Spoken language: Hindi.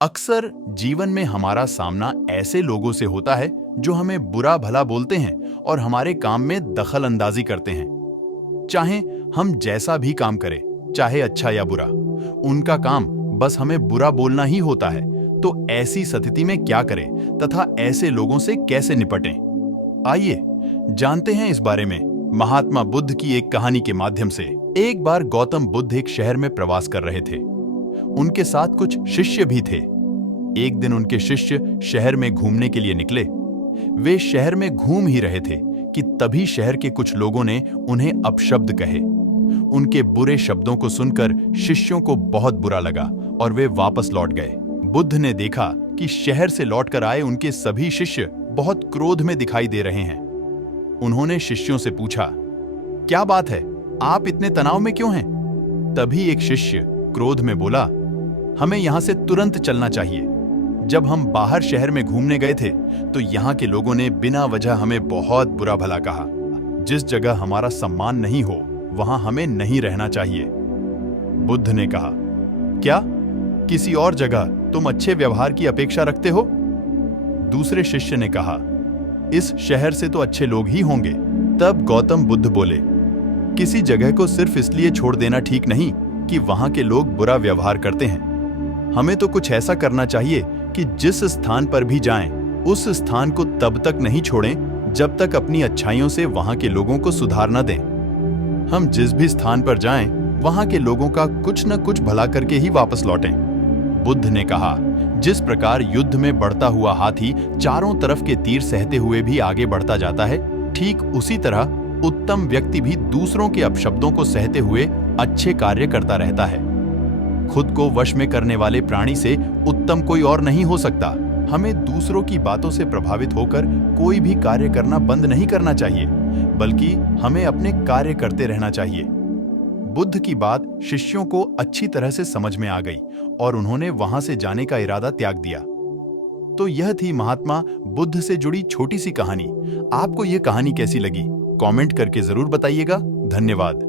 अक्सर जीवन में हमारा सामना ऐसे लोगों से होता है जो हमें बुरा भला बोलते हैं और हमारे काम में दखल अंदाजी करते हैं। चाहे हम जैसा भी काम करें, चाहे अच्छा या बुरा, उनका काम बस हमें बुरा बोलना ही होता है। तो ऐसी स्थिति में क्या करें तथा ऐसे लोगों से कैसे निपटें? आइए जानते हैं इस बारे में महात्मा बुद्ध की एक कहानी के माध्यम से। एक बार गौतम बुद्ध एक शहर में प्रवास कर रहे थे। उनके साथ कुछ शिष्य भी थे। एक दिन उनके शिष्य शहर में घूमने के लिए निकले। वे शहर में घूम ही रहे थे कि तभी शहर के कुछ लोगों ने उन्हें अपशब्द कहे। उनके बुरे शब्दों को सुनकर शिष्यों को बहुत बुरा लगा और वे वापस लौट गए। बुद्ध ने देखा कि शहर से लौटकर आए उनके सभी शिष्य बहुत क्रोध में दिखाई दे रहे हैं। उन्होंने शिष्यों से पूछा, क्या बात है, आप इतने तनाव में क्यों हैं? तभी एक शिष्य क्रोध में बोला, हमें यहां से तुरंत चलना चाहिए। जब हम बाहर शहर में घूमने गए थे तो यहाँ के लोगों ने बिना वजह हमें बहुत बुरा भला कहा। जिस जगह हमारा सम्मान नहीं हो वहां हमें नहीं रहना चाहिए। बुद्ध ने कहा, क्या किसी और जगह तुम अच्छे व्यवहार की अपेक्षा रखते हो? दूसरे शिष्य ने कहा, इस शहर से तो अच्छे लोग ही होंगे। तब गौतम बुद्ध बोले, किसी जगह को सिर्फ इसलिए छोड़ देना ठीक नहीं कि वहां के लोग बुरा व्यवहार करते हैं। हमें तो कुछ ऐसा करना चाहिए कि जिस स्थान पर भी जाएं, उस स्थान को तब तक नहीं छोड़ें जब तक अपनी अच्छाइयों से वहां के लोगों को सुधार न दें। हम जिस भी स्थान पर जाएं, वहां के लोगों का कुछ न कुछ भला करके ही वापस लौटें। बुद्ध ने कहा, जिस प्रकार युद्ध में बढ़ता हुआ हाथी चारों तरफ के तीर सहते हुए भी आगे बढ़ता जाता है, ठीक उसी तरह उत्तम व्यक्ति भी दूसरों के अपशब्दों को सहते हुए अच्छे कार्य करता रहता है। खुद को वश में करने वाले प्राणी से उत्तम कोई और नहीं हो सकता। हमें दूसरों की बातों से प्रभावित होकर कोई भी कार्य करना बंद नहीं करना चाहिए, बल्कि हमें अपने कार्य करते रहना चाहिए। बुद्ध की बात शिष्यों को अच्छी तरह से समझ में आ गई और उन्होंने वहां से जाने का इरादा त्याग दिया। तो यह थी महात्मा बुद्ध से जुड़ी छोटी सी कहानी। आपको यह कहानी कैसी लगी? कमेंट करके जरूर बताइएगा। धन्यवाद।